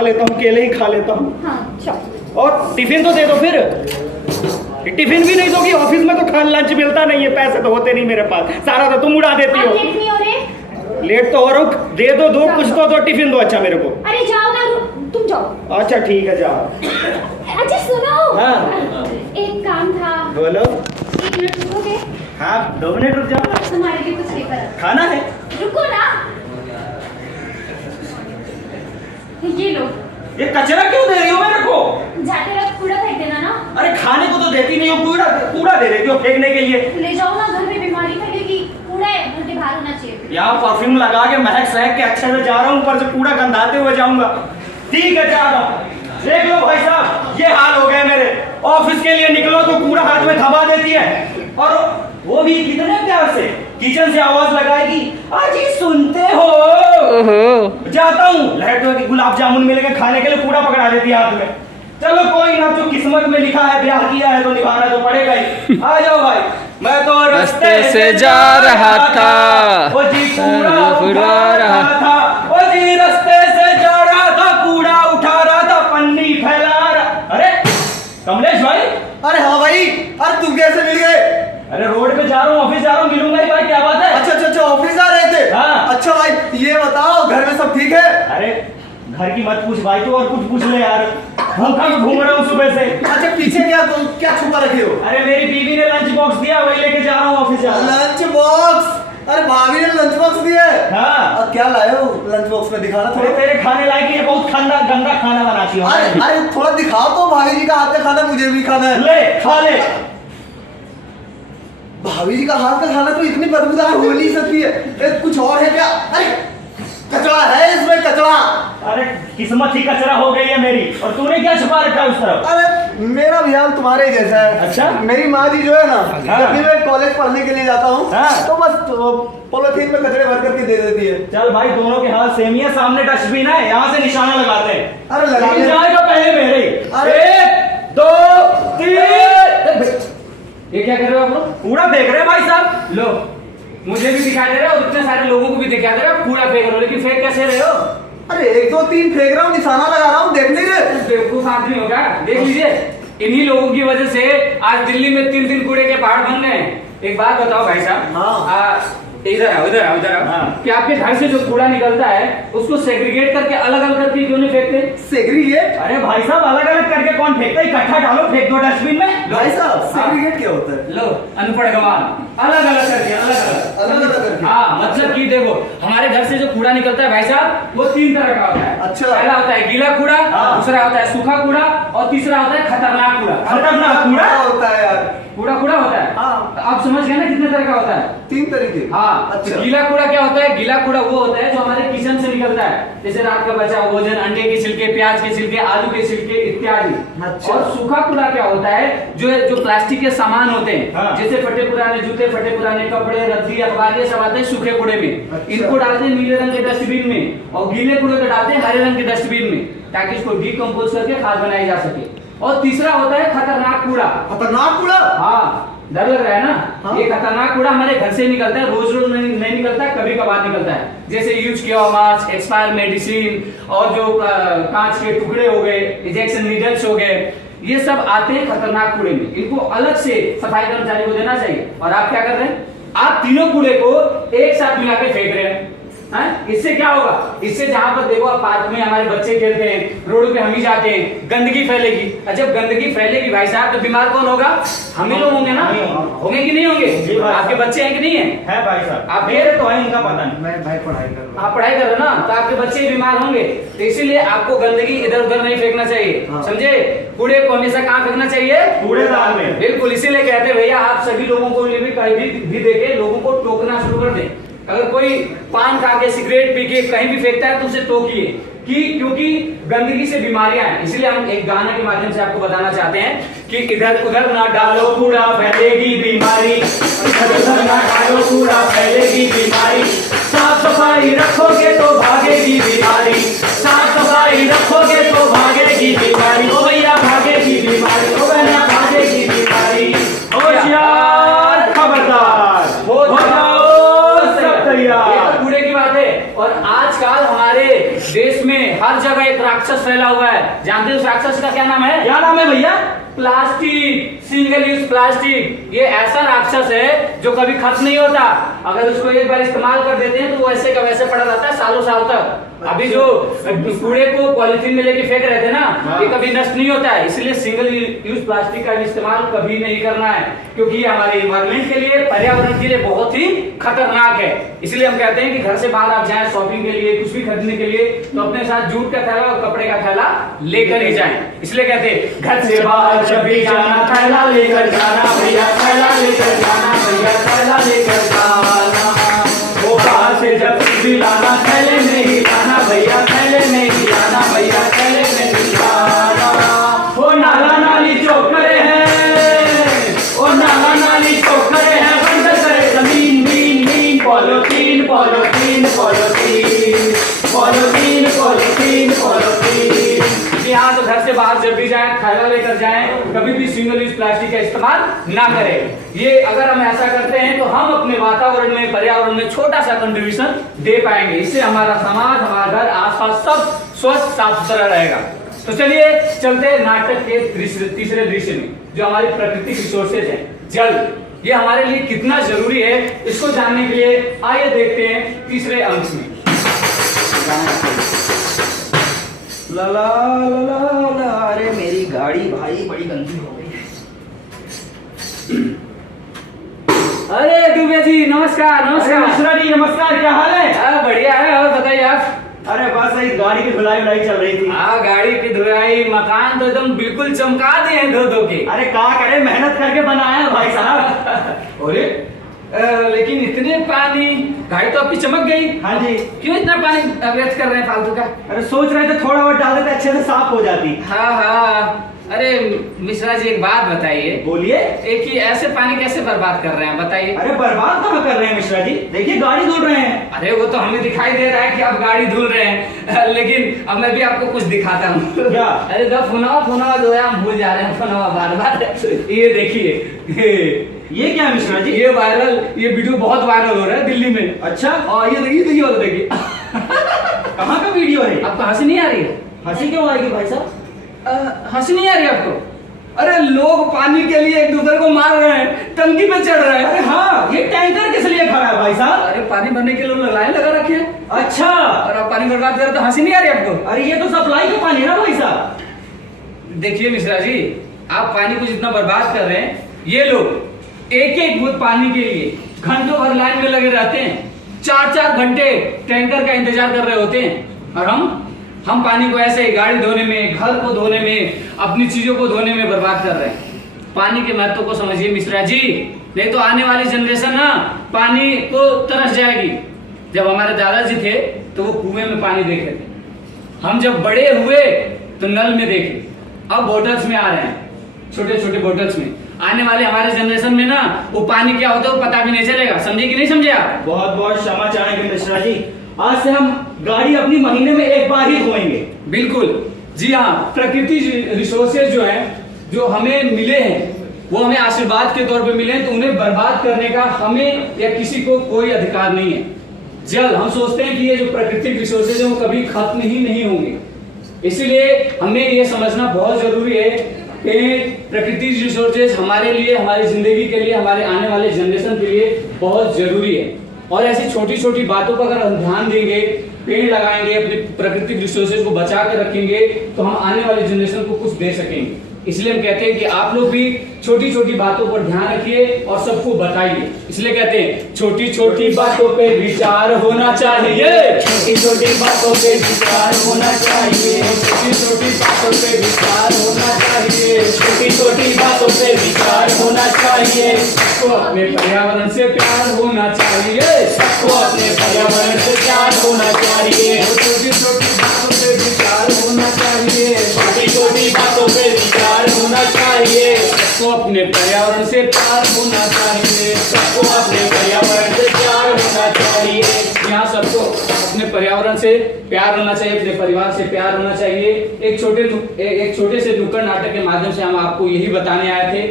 खा लेता हूँ, केले ही खा लेता हूँ। हाँ चलो। और टिफिन तो दे दो फिर। टिफिन भी नहीं दोगी? ऑफिस में तो खान लंच मिलता नहीं है, पैसे तो होते नहीं मेरे पास, सारा तो तुम उड़ा देती हो। लेट नहीं हो रहे? लेट तो हो रहा हूँ, दे दो दो कुछ तो दो, टिफिन दो अच्छा मेरे को। अरे जाओ ना, तुम जाओ। अच्छा ठीक है जाओ। अच्छा सुनो। हाँ। एक काम था। बोलो। 1 मिनट रुकोगे? हाँ 2 मिनट रुक जाओ। तुम्हारे लिए कुछ लेकर। खाना है? रुको ना। ये लो। ये कचरा क्यों दे रही हो मेरे को? जाते वक्त कूड़ा फेंक देना ना। अरे खाने को तो देती नहीं हो, कूड़ा कूड़ा दे देती हो फेंकने के लिए। ले जाओ ना, घर में बीमारी फैलेगी। कूड़ा है, घर के बाहर होना चाहिए। यहाँ परफ्यूम लगा के महक सहक के अच्छे से जा रहा हूँ, ऊपर से कूड़ा गंधाते हुए जाऊंगा। ठीक है जा रहा हूँ। देख लो भाई साहब, ये हाल हो गए मेरे। ऑफिस के लिए निकलो तो कूड़ा हाथ में थमा देती है, और वो भी कितने प्यार से किचन से आवाज लगाएगी, अजी सुनते हो। जाता हूँ, लहट की गुलाब जामुन मिलेंगे खाने के लिए, कूड़ा पकड़ा देती है हाथ में। चलो कोई ना, जो किस्मत में लिखा है, ब्याह किया है तो निभाना तो पड़ेगा ही। आ जाओ भाई, मैं तो रास्ते से जा रहा था, वो जी कूड़ा उठा रहा था, वो जी रास्ते से जा रहा था, कूड़ा उठा रहा था, पन्नी फैला रहा। अरे कमलेश भाई। अरे हाँ भाई, अरे तुम कैसे मिल गए? अरे रोड पे जा रहा हूँ, ऑफिस जा रहा हूँ, मिलूंगा ही भाई, क्या बात है? अच्छा ऑफिस आ रहे थे? हाँ। अच्छा भाई ये बताओ, घर में सब ठीक है? अरे घर की मत पूछ भाई, तू और कुछ पूछ ले यार, भूखा तो घूम रहा हूँ सुबह से। अच्छा पीछे क्या छुपा रखे हो? अरे मेरी बीवी ने लंच बॉक्स दिया, वही लेके जा रहा हूँ ऑफिस जा रहा हूँ। Lunch box? अरे भाभी ने लंच बॉक्स दिया है? हाँ। और क्या लाए हो लंच बॉक्स में, दिखाना थोड़े थोड़ा। तेरे खाने लायक ये बहुत गंदा खाना बनाती हो। अरे थोड़ा दिखाओ तो, भाभी जी का हाथ का खाना मुझे भी खाना है। ले खा ले। भाभी जी का हाथ का खाना तो इतनी बदबूदार हो नहीं सकती है, कुछ और है क्या? अरे कचरा है इसमें, कचरा। अरे किस्मत ही कचरा हो गई है मेरी, और तूने क्या छुपा रखा है उस तरफ? अरे मेरा भी हाल तुम्हारे ही जैसा है। अच्छा? मेरी माँ जी जो है ना, हाँ। जब भी मैं कॉलेज पढ़ने के लिए जाता हूँ, हाँ। तो बस पॉलिथीन में कचरे भर करके दे देती है। चल भाई, दोनों के हाल सेम ही है, सामने डस्टबिन है, यहाँ से निशाना लगाते हैं। अरे लगा लेकिन जाएगा पहले मेरे ही। अरे। 1 2 3। ये क्या कर रहे हो आप लोग? कूड़ा फेंक रहे हैं भाई साहब। लो, मुझे भी दिखाई दे रहा है और इतने सारे लोगों को भी दिखाई दे रहा है, कूड़ा फेंक रहे हो, लेकिन फेंक कैसे रहे हो? अरे 1 2 3 फेंक रहा हूँ, निशाना लगा रहा हूँ, देख नहीं रहे? बेवकूफ आदमी हो क्या? देख लीजिए, इन्हीं लोगों की वजह से आज दिल्ली में 3 कूड़े के पहाड़ बन गए हैं। एक बात बताओ भाई साहब। हाँ। इधर आओ। हाँ। कि आपके घर से जो कूड़ा निकलता है उसको सेग्रीगेट करके अलग अलग करके क्यों नहीं फेंकते? सेग्रीगेट? अरे भाई साहब, अलग अलग करके कौन फेंकता है? इकट्ठा डालो, फेंक दो डस्टबिन में। भाई साहब सेग्रीगेट क्या होता है? लो अनपढ़ गवार, अलग अलग करके अलग अलग करके? हाँ, मतलब कि देखो, हमारे घर से जो कूड़ा निकलता है भाई साहब, वो 3 तरह का होता है। अच्छा। पहला होता है गीला कूड़ा, हाँ। दूसरा होता है सूखा कूड़ा, और तीसरा होता है खतरनाक कूड़ा। खतरनाक कूड़ा क्या होता है यार? कूड़ा होता है। हाँ। तो आप समझ गए ना कितने तरह का होता है? 3 तरीके? हाँ। अच्छा। तो गीला कूड़ा क्या होता है? गीला कूड़ा वो होता है जो हमारे किचन से निकलता है, जैसे रात का बचा हुआ भोजन, अंडे के छिलके, प्याज के छिलके, आलू के छिलके इत्यादि। अच्छा। और सूखा कूड़ा क्या होता है? जो प्लास्टिक के सामान होते हैं, हाँ। जैसे फटे पुराने जूते, फटे पुराने कपड़े, रद्दी, अखबार, ये सब आते हैं सूखे कूड़े में। अच्छा। इनको डालते हैं नीले रंग के डस्टबिन में, और गीले कूड़े को डालते हैं हरे रंग के डस्टबिन में, ताकि इसको डिकम्पोज करके खाद बनाई जा सके। और तीसरा होता है खतरनाक कूड़ा। खतरनाक कूड़ा? हाँ, डर लग रहा है ना? हाँ। ये खतरनाक कूड़ा हमारे घर से निकलता है, रोज रोज नहीं निकलता है, कभी कभार निकलता है। जैसे यूज किया हुआ मास्क, एक्सपायर मेडिसिन, और जो कांच के टुकड़े हो गए, इंजेक्शन नीडल्स हो गए, ये सब आते हैं खतरनाक कूड़े में। इनको अलग से सफाई कर्मचारी को देना चाहिए। और आप क्या कर रहे हैं? आप तीनों कूड़े को एक साथ मिला के फेंक रहे हैं। इससे क्या होगा? इससे जहां पर देखो आप पार्क में हमारे बच्चे खेलते हैं, रोड पे हम ही जाते हैं, गंदगी फैलेगी। और जब गंदगी फैलेगी भाई साहब, तो बीमार कौन होगा? हम ही लोग होंगे ना? होंगे कि नहीं होंगे? आपके बच्चे हैं कि नहीं है भाई साहब? आप मेरे तो है, उनका पता नहीं। मैं भाई पढ़ाई कर रहा हूँ। आप पढ़ाई कर रहे हो ना, तो आपके बच्चे बीमार होंगे। तो इसीलिए आपको गंदगी इधर उधर नहीं फेंकना चाहिए। हाँ। समझे? कूड़े को हमेशा कहाँ फेंकना चाहिए? कूड़ेदान में। बिल्कुल, इसीलिए कहते हैं भैया, आप सभी लोगों को भी कहीं भी देखे लोगों को टोकना शुरू कर दें। अगर कोई पान खा के, सिगरेट पी के कहीं भी फेंकता है तो उसे टोकिए, क्योंकि गंदगी से बीमारियां हैं। इसलिए हम एक गाना के माध्यम से आपको बताना चाहते हैं कि इधर उधर ना डालो कूड़ा, फैलेगी बीमारी। इधर उधर ना डालो कूड़ा, फैलेगी बीमारी। साफ सफाई रखोगे तो भागेगी बीमारी। साफ सफाई रखोगे तो भागेगी बीमारी। ओ भैया भागेगी बीमारी, ओ बहना भागेगी बीमारी। होशियार, खबरदार, हो जाओ सब तैयार। ये तो कूड़े की बात है। और आजकल हमारे देश में हर जगह एक राक्षस राक्षस फैला हुआ है। जानते हो उस राक्षस का क्या नाम है? क्या नाम है भैया? Plastic, single use plastic. ये ऐसा राक्षस है जो कभी खत्म नहीं होता। अगर उसको एक बार इस्तेमाल कर देते हैं तो वो ऐसे का वैसे पड़ा रहता है सालों साल तक। अभी जो कूड़े को पॉलिथीन में लेके फेंक रहे थे ना, ये कभी नष्ट नहीं होता है। इसलिए सिंगल यूज प्लास्टिक का इस्तेमाल कभी नहीं करना है, क्योंकि ये हमारे इन्वायरमेंट के लिए, पर्यावरण के लिए बहुत ही खतरनाक है। इसलिए हम कहते हैं कि घर से बाहर आप जाएं शॉपिंग के लिए, कुछ भी खरीदने के लिए, तो अपने साथ जूट का थैला और कपड़े का थैला लेकर ही जाएं। इसलिए कहते हैं घर से बाहर जब भी जाना थैला लेकर जाना भैया, थैला लेकर जाना भैया, थैला लेकर जाना। वो बाहर से जब कुछ भी लाना थैले में ही लाना भैया, थैले में ही लाना भैया, थैले में ही लाना। वो नाला नाली चौकरे हैं, वो नाला नाली चौकरे हैं, बंद करे जमीन mean mean, polythene polythene polythene polythene polythene polythene. यहाँ तो घर से बाहर जब भी जाएं थैला लेकर जाएं, कभी भी सिंगल यूज प्लास्टिक का इस्तेमाल ना करें। ये अगर हम ऐसा करते हैं तो हम अपने वातावरण में, पर्यावरण में छोटा सा कंट्रीब्यूशन दे पाएंगे। इससे हमारा समाज, हमारा घर, आसपास सब स्वच्छ साफ सुथरा रहेगा। तो चलिए चलते हैं नाटक के तीसरे दृश्य में, जो हमारी प्राकृतिक रिसोर्सेज है, जल। ये हमारे लिए कितना जरूरी है, इसको जानने के लिए आइए देखते हैं तीसरे अंश में। ला ला ला ला ला, अरे मेरी गाड़ी भाई बड़ी गंदी हो गई है। अरे दुबे जी नमस्कार। नमस्कार मिश्रा जी नमस्कार, क्या हाल है? बढ़िया है, और बताइए आप? अरे बस इस गाड़ी की धुलाई उलाई चल रही थी। हाँ, गाड़ी की धुलाई, मकान तो एकदम बिल्कुल चमका दिए हैं धो धो के। अरे क्या करे, मेहनत करके बनाया है भाई साहब। अरे लेकिन इतने पानी, गाड़ी तो आपकी चमक गई। हाँ जी। क्यों इतना पानी वेस्ट कर रहे हैं फालतू का? अरे सोच रहे थे थोड़ा बहुत डाल देते अच्छे से साफ हो जाती। हाँ हाँ। अरे मिश्रा जी एक बात बताइए, बोलिए। एक ही ऐसे पानी कैसे बर्बाद कर रहे हैं बताइए? अरे बर्बाद कहाँ कर रहे हैं मिश्रा जी, देखिए गाड़ी धुल रहे हैं। अरे वो तो हमें दिखाई दे रहा है कि आप गाड़ी धुल रहे हैं, लेकिन अब मैं भी आपको कुछ दिखाता हूँ। क्या? अरे जब फोनवा जो है हम भूल जा रहे हैं, फोनवा बार बार। ये देखिए, ये क्या है मिश्रा जी? ये वीडियो बहुत वायरल हो रहा है दिल्ली में। अच्छा। और ये देखिए वाला देखिए। कहाँ का वीडियो है? आपको हंसी नहीं आ रही है? हंसी क्यों आएगी भाई साहब? हंसी नहीं आ रही आपको? अरे लोग पानी के लिए एक दूसरे को मार रहे हैं, टंकी पे चढ़ रहे हैं। अरे हाँ, ये टैंकर किस लिए खड़ा है भाई साहब? अरे पानी भरने के लिए लाइन लगा रखी है। अच्छा। और आप पानी बर्बाद कर रहे तो हंसी नहीं आ रही आपको? अरे ये तो सप्लाई का पानी है ना भाई साहब। देखिए मिश्रा जी, आप पानी को जितना बर्बाद कर रहे हैं, ये लोग एक एक बूंद पानी के लिए घंटों भर लाइन में लगे रहते हैं, 4-4 घंटे टैंकर का इंतजार कर रहे होते हैं। और हम पानी को ऐसे ही गाड़ी धोने में, घर को धोने में, अपनी चीजों को धोने में बर्बाद कर रहे हैं। पानी के महत्व को समझिए मिश्रा जी, नहीं तो आने वाली जनरेशन ना पानी को तरस जाएगी। जब हमारे दादाजी थे तो वो कुएं में पानी देखे थे, हम जब बड़े हुए तो नल में देखे, अब बोटल्स में आ रहे हैं, छोटे छोटे बोटल्स में। आने वाले हमारे जनरेशन में ना वो पानी क्या होता है वो पता भी नहीं चलेगा। समझे कि नहीं समझे आप? बहुत बहुत क्षमा चाहेंगे मिश्रा जी, आज से हम गाड़ी अपनी महीने में एक बार ही धोएंगे। बिल्कुल जी हाँ। प्राकृतिक रिसोर्सेज जो हैं, जो हमें मिले हैं, वो हमें आशीर्वाद के तौर पे मिले हैं, तो उन्हें बर्बाद करने का हमें या किसी को कोई अधिकार नहीं है। जल, हम सोचते हैं कि ये जो प्राकृतिक रिसोर्सेज है वो कभी खत्म ही नहीं होंगे, इसलिए हमें ये समझना बहुत जरूरी है कि प्राकृतिक रिसोर्सेज हमारे लिए, हमारी जिंदगी के लिए, हमारे आने वाले जनरेशन के लिए बहुत जरूरी है। और ऐसी छोटी छोटी बातों पर अगर हम ध्यान देंगे, पेड़ लगाएंगे, अपने प्राकृतिक रिसोर्सेज को बचा के रखेंगे, तो हम आने वाली जनरेशन को कुछ दे सकेंगे। इसलिए हम कहते हैं कि आप लोग भी छोटी छोटी बातों पर ध्यान रखिए और सबको बताइए। इसलिए कहते हैं छोटी छोटी बातों पे विचार होना चाहिए, छोटी छोटी बातों पे विचार होना चाहिए, छोटी छोटी बातों पे विचार होना चाहिए, छोटी छोटी बातों पे विचार होना चाहिए। सबको अपने पर्यावरण से प्यार होना चाहिए, सबको अपने पर्यावरण से प्यार होना चाहिए, छोटी छोटी बातों पे विचार होना चाहिए, छोटी छोटी बातों पे विचार होना चाहिए, सबको अपने पर्यावरण से प्यार होना चाहिए, सबको अपने पर्यावरण से प्यार होना चाहिए। यहाँ सबको अपने पर्यावरण से प्यार होना चाहिए, अपने परिवार से प्यार होना चाहिए। एक छोटे से नुक्कड़ नाटक के माध्यम से हम आपको यही बताने आए थे।